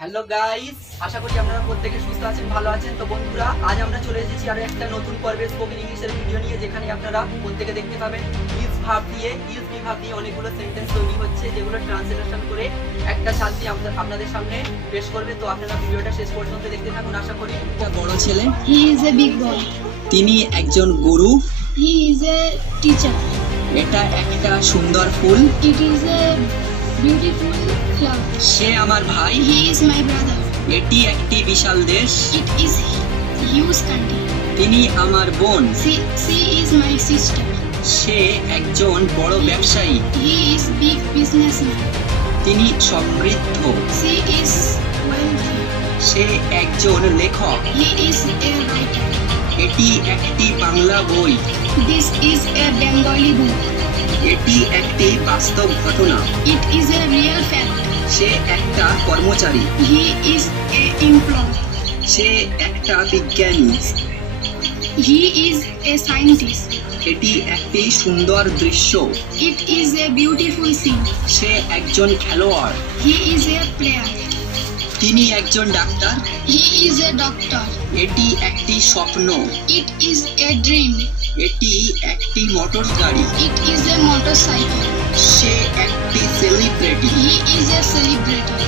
Hello guys, আশা করি আপনারা প্রত্যেকে সুস্থ আছেন, ভালো আছেন। তো বন্ধুরা, আজ আমরা চলে এসেছি আরো একটা নতুন পর্বের স্পোকেন ইংলিশের ভিডিও নিয়ে, যেখানে আপনারা প্রত্যেকে দেখতে পাবেন ইজ ভার্ব দিয়ে অনেকগুলো সেন্টেন্স তৈরি হচ্ছে, যেগুলো ট্রান্সলেশন করে একটা ছাত্রী আপনাদের সামনে পেশ করবে। তো আপনারা ভিডিওটা শেষ পর্যন্ত দেখতে থাকুন। আশা করি একটা বড় ছেলে, He is a big boy. তিনি একজন গুরু, He is a teacher. এটা একটা সুন্দর ফুল, It is a beautiful flower. সে আমার ভাই, He is my brother. এটি একটি বিশাল দেশ, It is huge country. তিনি আমার বোন, She is my sister. সে একজন বড় ব্যবসায়ী, He is big businessman. তিনি সমৃদ্ধ, She is wealthy. সে একজন লেখক, He is a writer. এটি একটি বাংলা বই, This is a Bengali book. এটি একটি বাস্তব ঘটনা, It is a real fact. সে একটা কর্মচারী, He is a employee. সে একটা বিজ্ঞানী, He is a scientist. এটি একটি সুন্দর দৃশ্য, It is a beautiful scene. সে একজন খেলোয়াড়, He is a player. তিনি একজন doctor, He is a doctor. এটি একটি স্বপ্ন, It is a dream. এটি একটি মোটর গাড়ি, It is a motorcycle. সে একটি celebrity. He is a celebrity.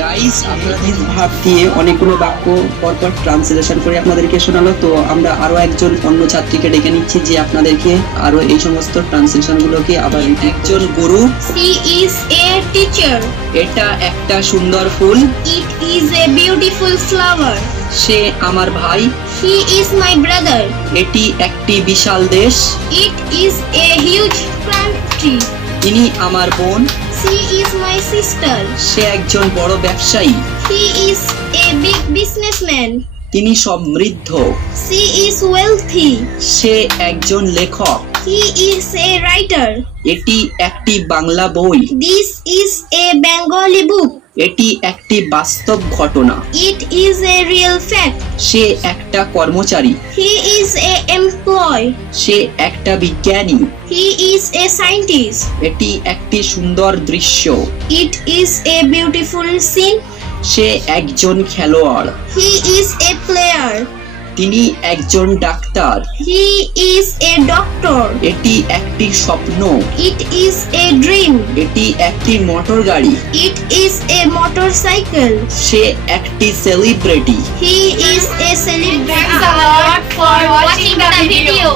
Guys, আমরা ইজ ভার্ব দিয়ে অনেকগুলো বাক্য পরপর ট্রান্সলেশন করে আপনাদেরকে শোনালো। তো আমরা আরো একজন অন্য ছাত্রীকে ডেকে নিচ্ছি, যে আপনাদেরকে আরো এই সমস্ত ট্রান্সলেশন গুলোকে আবার একজন গুরু, She is a teacher. এটা একটা সুন্দর ফুল, It is a beautiful flower. সে আমার ভাই, He is my brother. এটি একটি বিশাল দেশ, It is a huge country. তিনি আমার বোন, She is my sister. সে একজন বড় ব্যবসায়ী, He is a big businessman. তিনি সমৃদ্ধ, She is wealthy. সে একজন লেখক, He is a writer. এটি একটি বাংলা বই, This is a Bengali book. এটি একটি বাস্তব ঘটনা, It is a real fact. সে একটা কর্মচারী, He is a employee. সে একটা বিজ্ঞানী, He is a scientist. এটি একটি সুন্দর দৃশ্য, It is a beautiful scene. সে একজন খেলোয়াড়, He is a player. তিনি একজন doctor, He is a doctor. এটি একটি স্বপ্ন, It is a dream. এটি একটি মোটর গাড়ি, It is a motorcycle. সে একটি celebrity. He is a celebrity. Thanks a lot for watching the video.